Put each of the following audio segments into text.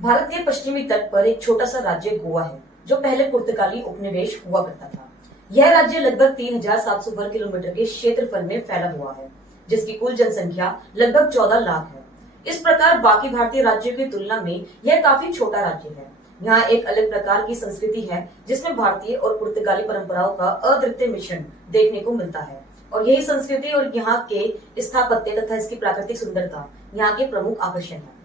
भारत के पश्चिमी तट पर एक छोटा सा राज्य गोवा है, जो पहले पुर्तगाली उपनिवेश हुआ करता था। यह राज्य लगभग 3,700 वर्ग किलोमीटर के क्षेत्रफल में फैला हुआ है, जिसकी कुल जनसंख्या लगभग 14 लाख है। इस प्रकार बाकी भारतीय राज्यों की तुलना में यह काफी छोटा राज्य है। यहाँ एक अलग प्रकार की संस्कृति है, जिसमें भारतीय और पुर्तगाली परंपराओं का अद्वितीय मिश्रण देखने को मिलता है। और यही संस्कृति और यहाँ के स्थापत्य तथा इसकी प्राकृतिक सुंदरता यहाँ के प्रमुख आकर्षण है।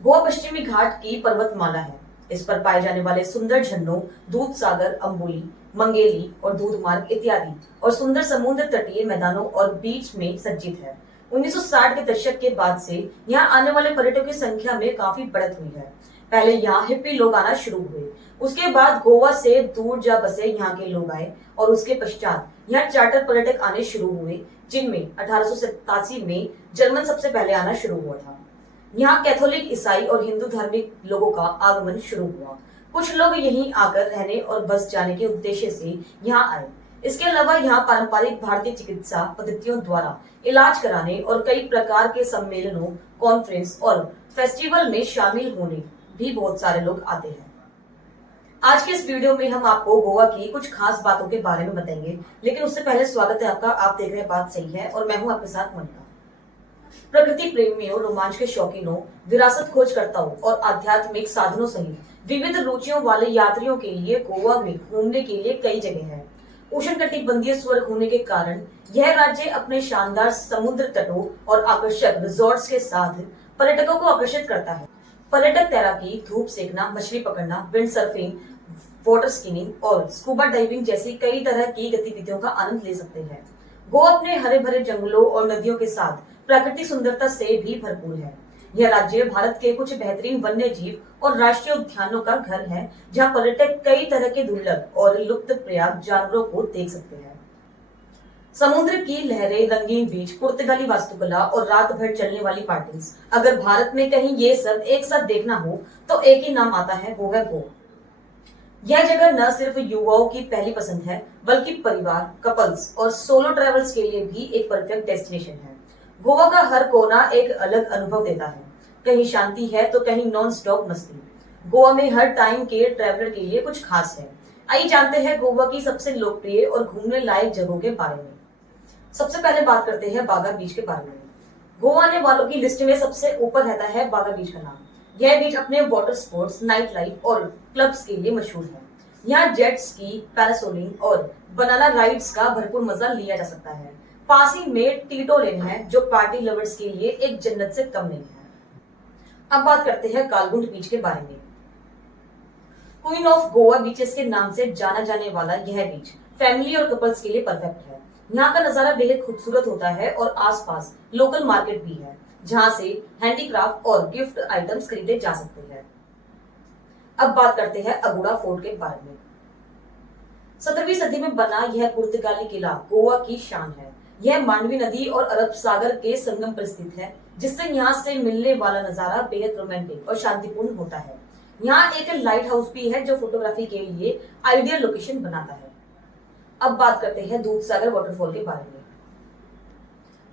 गोवा पश्चिमी घाट की पर्वतमाला है। इस पर पाए जाने वाले सुंदर झरनों दूध सागर, अम्बोली, मंगेली और दूध मार्ग इत्यादि और सुंदर समुद्र तटीय मैदानों और बीच में सज्जित है। 1960 के दशक के बाद से यहाँ आने वाले पर्यटकों की संख्या में काफी बढ़त हुई है। पहले यहाँ हिप्पी लोग आना शुरू हुए, उसके बाद गोवा से दूर जा बसे यहाँ के लोग आए और उसके पश्चात यहाँ चार्टर पर्यटक आने शुरू हुए, जिनमें 1887 में जर्मन सबसे पहले आना शुरू हुआ था। यहाँ कैथोलिक, ईसाई और हिंदू धार्मिक लोगों का आगमन शुरू हुआ। कुछ लोग यहीं आकर रहने और बस जाने के उद्देश्य से यहाँ आए। इसके अलावा यहाँ पारंपरिक भारतीय चिकित्सा पद्धतियों द्वारा इलाज कराने और कई प्रकार के सम्मेलनों, कॉन्फ्रेंस और फेस्टिवल में शामिल होने भी बहुत सारे लोग आते हैं। आज के इस वीडियो में हम आपको गोवा की कुछ खास बातों के बारे में बताएंगे, लेकिन उससे पहले स्वागत है आपका। आप देख रहे हैं बात सही है और मैं हूं आपके साथ मोनिका। प्रकृति प्रेमियों, रोमांच के शौकीनों, विरासत खोजकर्ताओं और आध्यात्मिक साधनों सहित विविध रुचियों वाले यात्रियों के लिए गोवा में घूमने के लिए कई जगह है। उष्णकटिबंधीय स्वर्ग होने के कारण यह राज्य अपने शानदार समुद्र तटों और आकर्षक रिजॉर्ट्स के साथ पर्यटकों को आकर्षित करता है। पर्यटक तैराकी, धूप सेकना, मछली पकड़ना, विंड सर्फिंग, वाटर स्कीइंग और स्कूबा डाइविंग जैसी कई तरह की गतिविधियों का आनंद ले सकते हैं। गोवा अपने हरे भरे जंगलों और नदियों के साथ प्राकृतिक सुंदरता से भी भरपूर है। यह राज्य भारत के कुछ बेहतरीन वन्य जीव और राष्ट्रीय उद्यानों का घर है, जहां पर्यटक कई तरह के दुर्लभ और लुप्तप्राय जानवरों को देख सकते हैं। समुद्र की लहरें, रंगीन बीच, पुर्तगाली वास्तुकला और रात भर चलने वाली पार्टीज। अगर भारत में कहीं ये सब एक साथ देखना हो तो एक ही नाम आता है, वो है गोवा। यह जगह न सिर्फ युवाओं की पहली पसंद है, बल्कि परिवार, कपल्स और सोलो ट्रैवल्स के लिए भी एक परफेक्ट डेस्टिनेशन है। गोवा का हर कोना एक अलग अनुभव देता है। कहीं शांति है तो कहीं नॉन स्टॉप मस्ती। गोवा में हर टाइम के ट्रैवलर के लिए कुछ खास है। आइए जानते हैं गोवा की सबसे लोकप्रिय और घूमने लायक जगहों के बारे में। सबसे पहले बात करते हैं बागा बीच के बारे में। गोवा आने वालों की लिस्ट में सबसे ऊपर रहता है बागा बीच का नाम। यह बीच अपने वाटर स्पोर्ट्स, नाइट लाइफ और क्लब्स के लिए मशहूर है। यहाँ जेट स्की, पैरासोलिंग और बनाना राइड्स का भरपूर मजा लिया जा सकता है। पास ही में टीटो लेन है, जो पार्टी लवर्स के लिए एक जन्नत से कम नहीं है। अब बात करते हैं कालगुंड बीच के बारे में। क्वीन ऑफ गोवा बीचेस के नाम से जाना जाने वाला यह बीच फैमिली और कपल्स के लिए परफेक्ट है। यहाँ का नजारा बेहद खूबसूरत होता है और आसपास लोकल मार्केट भी है, जहाँ से हैंडीक्राफ्ट और गिफ्ट आइटम्स खरीदे जा सकते हैं। अब बात करते हैं अगुड़ा फोर्ट के बारे में। 17वीं सदी में बना यह पुर्तगाली किला गोवा की शान है। यह मांडवी नदी और अरब सागर के संगम पर स्थित है, जिससे यहाँ से मिलने वाला नजारा बेहद रोमांटिक और शांतिपूर्ण होता है। यहाँ एक लाइट हाउस भी है, जो फोटोग्राफी के लिए आइडियल लोकेशन बनाता है। अब बात करते हैं दूध सागर वाटरफॉल के बारे में।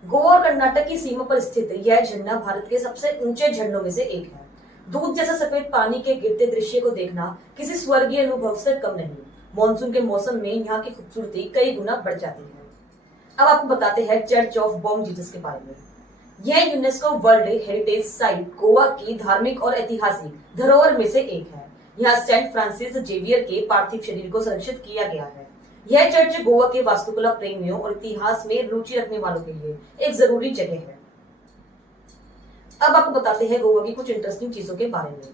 गोवा और कर्नाटक की सीमा पर स्थित यह झरना भारत के सबसे ऊंचे झरनों में से एक है। दूध जैसा सफेद पानी के गिरते दृश्य को देखना किसी स्वर्गीय अनुभव से कम नहीं। मॉनसून के मौसम में यहाँ की खूबसूरती कई गुना बढ़ जाती है। अब आपको बताते हैं चर्च ऑफ बॉम जीसस के बारे में। यह UNESCO world heritage site Goa की धार्मिक और ऐतिहासिक धरोहर में से एक है। यहाँ सेंट फ्रांसिस जेवियर के पार्थिव शरीर को संरक्षित किया गया है। यह चर्च गोवा के वास्तुकला प्रेमियों और इतिहास में रुचि रखने वालों के लिए एक जरूरी जगह है। अब आपको बताते हैं गोवा की कुछ इंटरेस्टिंग चीजों के बारे में।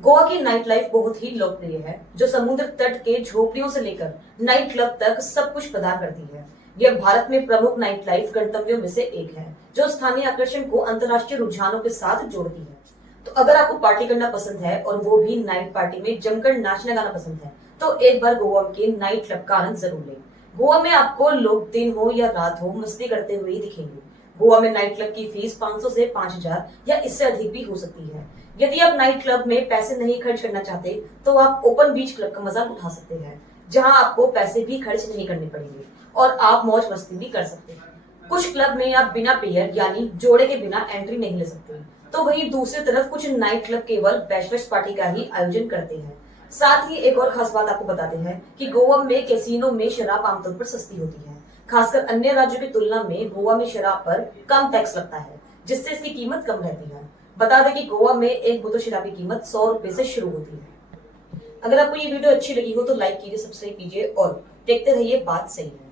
गोवा की नाइट लाइफ बहुत ही लोकप्रिय है, जो समुद्र तट के झोपड़ियों से लेकर नाइट क्लब तक सब कुछ प्रदान करती है। यह भारत में प्रमुख नाइट लाइफ गंतव्यों में से एक है, जो स्थानीय आकर्षण को अंतर्राष्ट्रीय रुझानों के साथ जोड़ती है। तो अगर आपको पार्टी करना पसंद है और वो भी नाइट पार्टी में जमकर नाचना गाना पसंद है, तो एक बार गोवा के नाइट क्लब का आनंद जरूर लें। गोवा में आपको लोग दिन हो या रात हो मस्ती करते हुए ही दिखेंगे। गोवा में नाइट क्लब की फीस 500 से 5,000 या इससे अधिक भी हो सकती है। यदि आप नाइट क्लब में पैसे नहीं खर्च करना चाहते, तो आप ओपन बीच क्लब का मजा उठा सकते हैं, जहां आपको पैसे भी खर्च नहीं करने पड़ेंगे और आप मौज मस्ती भी कर सकते हैं। कुछ क्लब में आप बिना पेयर यानी जोड़े के बिना एंट्री नहीं ले सकते। तो वहीं दूसरी तरफ कुछ नाइट क्लब केवल बैचलर्स पार्टी का ही आयोजन करते हैं। साथ ही एक और खास बात आपको बताते हैं कि गोवा में कैसीनो में शराब आमतौर पर सस्ती होती है। खासकर अन्य राज्यों की तुलना में गोवा में शराब पर कम टैक्स लगता है, जिससे इसकी कीमत कम रहती है। बता दें कि गोवा में एक बोतल शराब की कीमत 100 रुपए से शुरू होती है। अगर आपको ये वीडियो अच्छी लगी हो तो लाइक कीजिए, सब्सक्राइब कीजिए और देखते रहिए बात सही है।